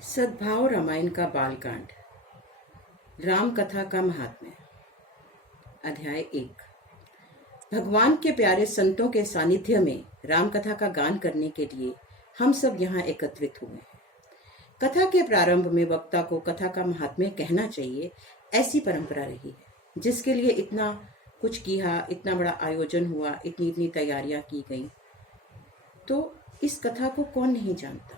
सद्भाव रामायण का बालकांड। राम कथा का महात्म्य। अध्याय 1। भगवान के प्यारे संतों के सानिध्य में राम कथा का गान करने के लिए हम सब यहाँ एकत्रित हुए हैं। कथा के प्रारंभ में वक्ता को कथा का महात्म्य कहना चाहिए, ऐसी परंपरा रही है, जिसके लिए इतना कुछ किया, इतना बड़ा आयोजन हुआ, इतनी इतनी तैयारियां की गई। तो इस कथा को कौन नहीं जानता।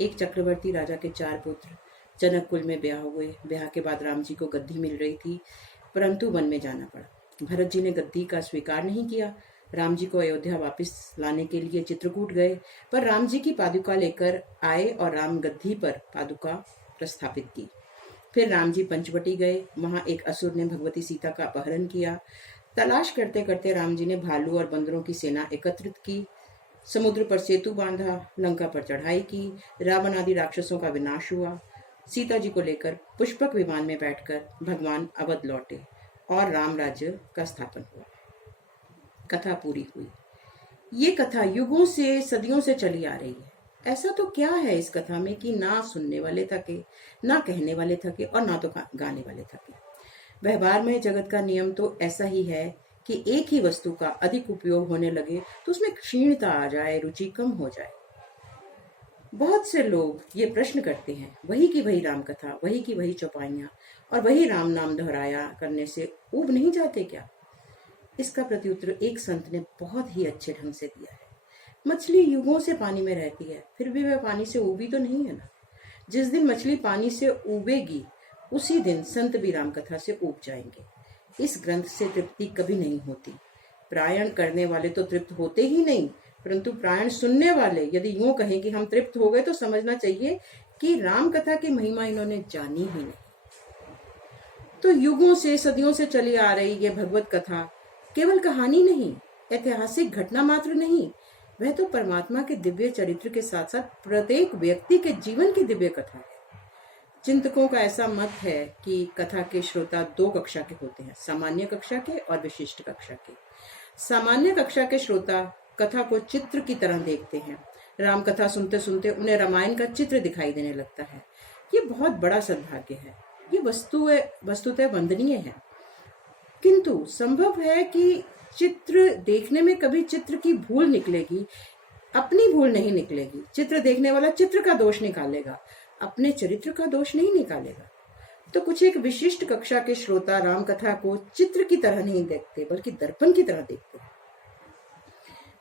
एक चक्रवर्ती राजा के 4 पुत्र जनक कुल में ब्याह हुए। ब्याह के बाद राम जी को गद्दी मिल रही थी, परंतु वन में जाना पड़ा। भरत जी ने गद्दी का स्वीकार नहीं किया। राम जी को अयोध्या वापस लाने के लिए चित्रकूट गए, पर राम जी की पादुका लेकर आए और राम गद्दी पर पादुका प्रस्थापित की। फिर राम जी पंचवटी गए। वहां एक असुर ने भगवती सीता का अपहरण किया। तलाश करते करते राम जी ने भालू और बंदरों की सेना एकत्रित की, समुद्र पर सेतु बांधा, लंका पर चढ़ाई की, रावण आदि राक्षसों का विनाश हुआ। सीता जी को लेकर पुष्पक विमान में बैठकर भगवान अवध लौटे और राम राज्य का स्थापन हुआ। कथा पूरी हुई। ये कथा युगों से, सदियों से चली आ रही है। ऐसा तो क्या है इस कथा में कि ना सुनने वाले थके, ना कहने वाले थके और ना तो गाने वाले थके। व्यवहार में जगत का नियम तो ऐसा ही है कि एक ही वस्तु का अधिक उपयोग होने लगे तो उसमें क्षीणता आ जाए, रुचि कम हो जाए। बहुत से लोग ये प्रश्न करते हैं, वही की वही राम कथा, वही की वही चौपाइयां और वही राम नाम दोहराया करने से ऊब नहीं जाते क्या? इसका प्रत्युत्तर एक संत ने बहुत ही अच्छे ढंग से दिया है। मछली युगों से पानी में रहती है, फिर भी वह पानी से ऊबी तो नहीं है ना। जिस दिन मछली पानी से ऊबेगी, उसी दिन संत भी राम कथा से ऊब जाएंगे। इस ग्रंथ से तृप्ति कभी नहीं होती। प्रायण करने वाले तो तृप्त होते ही नहीं, परंतु प्रायण सुनने वाले यदि यूं कहें कि हम तृप्त हो गए, तो समझना चाहिए कि राम कथा की महिमा इन्होंने जानी ही नहीं। तो युगों से, सदियों से चली आ रही ये भगवत कथा केवल कहानी नहीं, ऐतिहासिक घटना मात्र नहीं, वह तो परमात्मा के दिव्य चरित्र के साथ साथ प्रत्येक व्यक्ति के जीवन की दिव्य कथा है। चिंतकों का ऐसा मत है कि कथा के श्रोता 2 कक्षा के होते हैं, सामान्य कक्षा के और विशिष्ट कक्षा के। सामान्य कक्षा के श्रोता कथा को चित्र की तरह देखते हैं। राम कथा सुनते सुनते उन्हें रामायण का चित्र दिखाई देने लगता है। ये बहुत बड़ा सद्भाग्य है। ये वस्तुतः वंदनीय है, किंतु संभव है कि चित्र देखने में कभी चित्र की भूल निकलेगी, अपनी भूल नहीं निकलेगी। चित्र देखने वाला चित्र का दोष निकालेगा, अपने चरित्र का दोष नहीं निकालेगा। तो कुछ एक विशिष्ट कक्षा के श्रोता राम कथा को चित्र की तरह नहीं देखते, बल्कि दर्पण की तरह देखते हैं।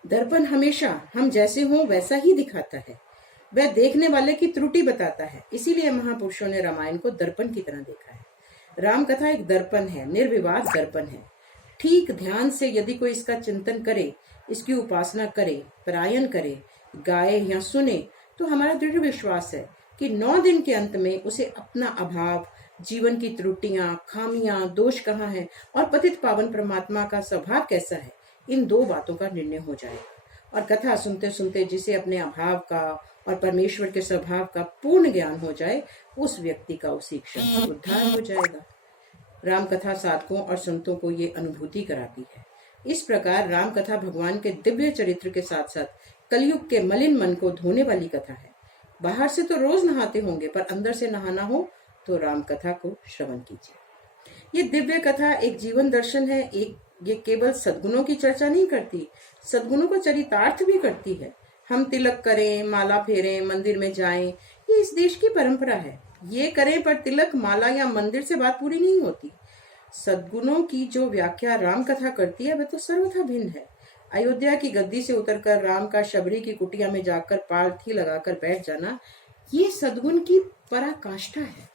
दर्पण हमेशा हम जैसे हों वैसा ही दिखाता है, वह देखने वाले की त्रुटि बताता है। इसीलिए महापुरुषों ने रामायण को दर्पण की तरह देखा है। राम कथा एक दर्पण है, निर्विवाद दर्पण है। ठीक ध्यान से यदि कोई इसका चिंतन करे, इसकी उपासना करे, पारायण करे, गाए या सुने, तो हमारा दृढ़ विश्वास है कि 9 दिन के अंत में उसे अपना अभाव, जीवन की त्रुटियां, खामियां, दोष कहाँ है और पतित पावन परमात्मा का स्वभाव कैसा है, इन 2 बातों का निर्णय हो जाएगा। और कथा सुनते सुनते जिसे अपने अभाव का और परमेश्वर के स्वभाव का पूर्ण ज्ञान हो जाए, उस व्यक्ति का उसी क्षण उद्धार हो जाएगा। राम कथा साधकों और संतों को ये अनुभूति कराती है। इस प्रकार राम कथा भगवान के दिव्य चरित्र के साथ साथ कलयुग के मलिन मन को धोने वाली कथा है। बाहर से तो रोज नहाते होंगे, पर अंदर से नहाना हो तो राम कथा को श्रवण कीजिए। ये दिव्य कथा एक जीवन दर्शन है। ये केवल सद्गुणों की चर्चा नहीं करती, सद्गुणों को चरितार्थ भी करती है। हम तिलक करें, माला फेरें, मंदिर में जाएं, ये इस देश की परंपरा है। ये करें, पर तिलक, माला या मंदिर से बात पूरी नहीं होती। सद्गुणों की जो व्याख्या राम कथा करती है, वह तो सर्वथा भिन्न है। अयोध्या की गद्दी से उतरकर राम का शबरी की कुटिया में जाकर पालथी लगाकर बैठ जाना, ये सद्गुण की पराकाष्ठा है।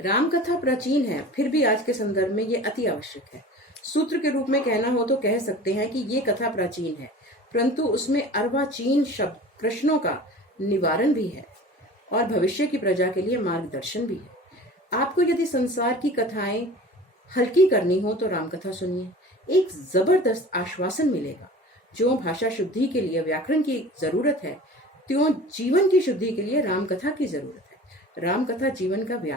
राम कथा प्राचीन है, फिर भी आज के संदर्भ में ये अति आवश्यक है। सूत्र के रूप में कहना हो तो कह सकते हैं कि ये कथा प्राचीन है, परंतु उसमें अर्वाचीन शब्द प्रश्नों का निवारण भी है और भविष्य की प्रजा के लिए मार्गदर्शन भी है। आपको यदि संसार की कथाएं हल्की करनी हो तो राम कथा सुनिए। एक जबरदस्त आश्वासन मिलेगा। जो भाषा शुद्धि के लिए व्याकरण की जरूरत है, त्यों जीवन की शुद्धि के लिए राम कथा की जरूरत है। राम कथा जीवन का व्याकरण